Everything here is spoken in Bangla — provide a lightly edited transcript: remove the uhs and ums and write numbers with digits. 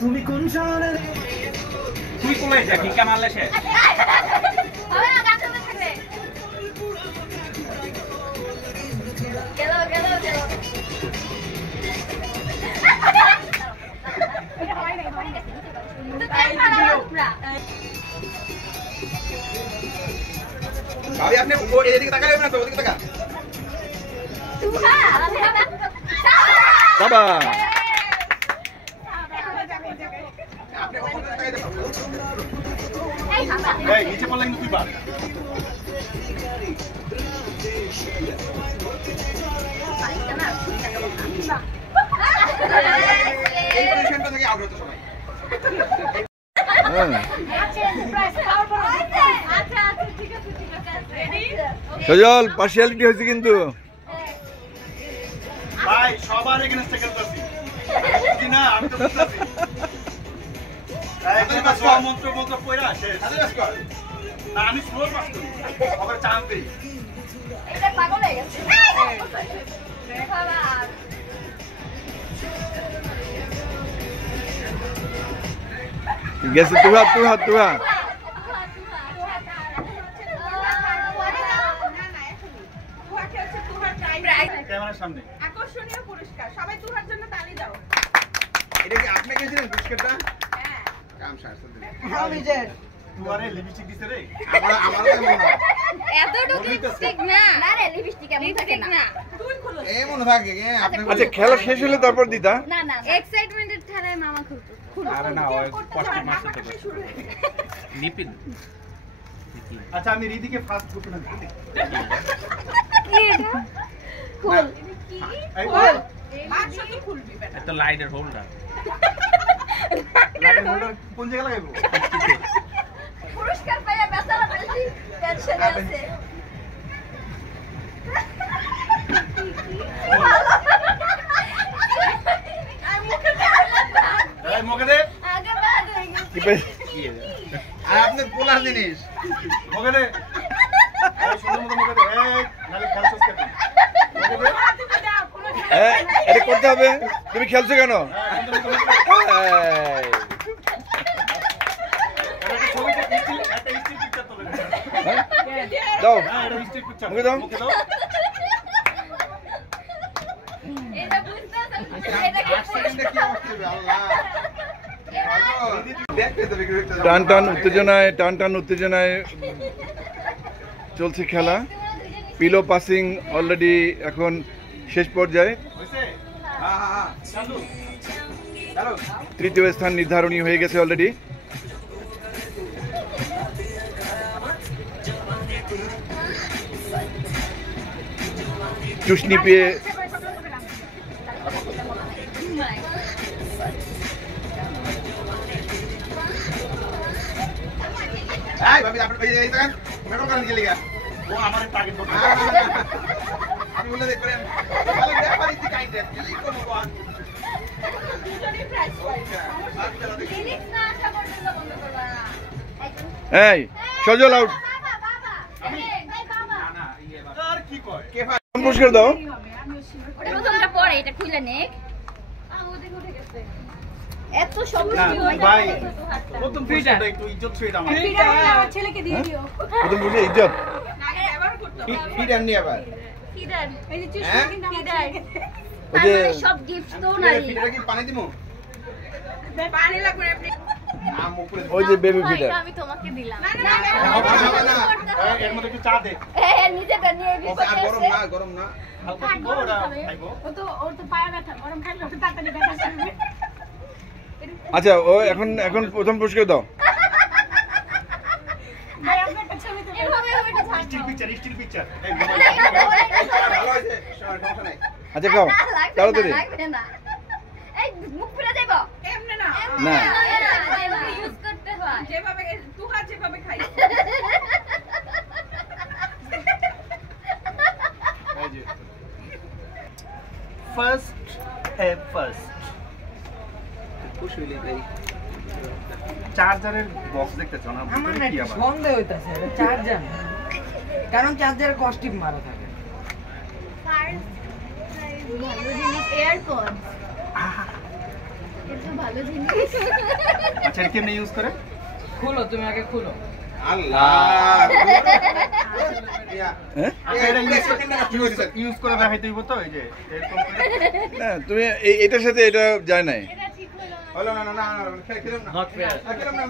তুমি কোন শহরে তুই কোলাই যা কি কামালে সে হবে না গান শুনতে থাকবে গেল গেল গেল ভাবি আপনি এদিকে তাকাবেন না তো ওদিকে তাকা বাবা এই নিচে পড়লে কিন্তু তুই বাদ এই পজিশনটা থেকে আউট হতে সবাই সজল পার্সিয়ালিটি হয়েছে কিন্তু ভাই সবার এগেইনস্টে খেলতেছি কি না আমি তো বুঝতাছি এই কথা সব মন্ত্র মন্ত্র কইরা শেষ না আমি স্লো পাস করি আবার চান্স দেই এটা পাগল হয়ে গেছে বাবা গেছে তুহা ক্যামেরার সামনে আকর্ষণীয় পুরস্কার সবাই তুহার জন্য তালি দাও এটা কি আপনি গেছিলেন পুরস্কারটা হ্যাঁ কাম শাস্তি দিন আমি যে তুয়ারে লিপস্টিক দিছে রে আমার তো মনে হয় এতটুকু লিপস্টিক না না রে লিপস্টিক এমন থাকে না তুই খুলো এই মনে থাকে কি আপনি আচ্ছা খেলা শেষ হলে তারপর দিতা না না এক্সাইটমেন্টের ঠাড়ায় মামা খুলো আরে না ওই কষ্ট মারছে তো শুরু হয়ে গেছে নিপিন আচ্ছা আমি রিদিকে ফার্স্ট করতে না কি এটা খুল এই বাক্স তো খুলবি বেটা তো লাইটের হোল্ডার লাইটের হোল্ডার কোন জায়গায় লাগাইবো পুরস্কার পাইয়া বেচারা বেশি টেনশনে আছে এই মুখে দে আগে বাদ হয়ে গেছে কি পাই আর আপনি পোলার জিনিস মুখে দে এই সুন্দর মতো মুখে দে এই নালে খেলছস কেন মুখে দে এটা করতে হবে তুমি খেলছো কেন সুন্দর মতো মুখে দে ছবিতে একটা স্টিল পিকচার তোলে দাও হ্যাঁ এটা স্টিল পিকচার মুখে দাও। মুখে দাও এটা বুঝতে এটা কি সেকেন্ডে কি অবস্থা হবে আল্লাহ দেখতে তো বিক্রি করতে টান উত্তেজনায় চলছে খেলা পিলো পাসিং অলরেডি এখন শেষ পর্যায়ে হইছে হ্যাঁ চালু চালু তৃতীয় স্থান নির্ধারণী হয়ে গেছে অলরেডি টুসনি পেয়ে এই ভাবি আপনি এই দেখেন মেট্রো কারেন্ট কে লাগা ও আমার টার্গেট করতে আপনি বলে দেখেন ভালো ব্যাপারই কি কাইন্ড এই কোন কোন দুজনেই প্রাইজ পাই লিরিক্স না আসা পর্যন্ত বন্ধ করবা না এই সজল আউট বাবা বাবা এই বাবা না আর কি কয় কে পুরস্কার দাও ওটা প্রথমটা পরে এটা খুলে নে ওদিকে উঠে গেছে এত সবুজ না কি হয় ভাই প্রথম পুরস্কারটা একটু ইজ্জত ছুঁয়ে দাও আমার ছেলেকে দিয়ে দিও প্রথম বুঝে ইজ্জত না ব্যবহার করতে হবে ফিট আননি আবার কিডার এই যে চিপস হ্যাঁ? কিন্তু আমার কিডার ওই যে সব গিফট তো নাই ফিটটা কি পানি দিমু পানি লাগবে আপনি আম উপরে ওই যে বেবি ফিডার আমি তোমাকে দিলাম না না না এর মধ্যে একটু চা দে নিজেটা নিয়ে ওকে আর গরম না হালকা কি ওটা খাইবো ওর তো পায়া ব্যথা গরম খাইলে ওটা তাড়াতাড়ি ব্যথা শুরু আচ্ছা ও এখন প্রথম পুরস্কার দাও ভাই আপনার কাছে ছবি তো এভাবে হবে না স্টিল পিকচার এই ভালো হয়েছে সমস্যা নাই আচ্ছা খাও তাড়াতাড়ি লাগবে না এই মুখ ফুলে দেব এমনে না না ইউজ করতে হয় যেভাবে তুহার যেভাবে খাই ফার্স্ট খুশি হইলে চার্জারের বক্স দেখতেছ না আমার ভিতরে না কি আবার সন্দেহ হইতাছে চার্জার কারণ চার্জারে কস্টিপ মারা থাকে ফার্স্ট ভালো জিনিস এয়ারপড ভালো জিনিস। আচ্ছা এটা কেমনে ইউজ করে? খুলো, তুমি আগে খুলো। আল্লাহ হ্যাঁ ইউজ করে দেখাইতে হইব তো এই যে এরকম করে না তুমি এটার সাথে এটা যায় নাই এটা ঠিক হলো। হলো না না না খেলাম না Not fair. খেলাম না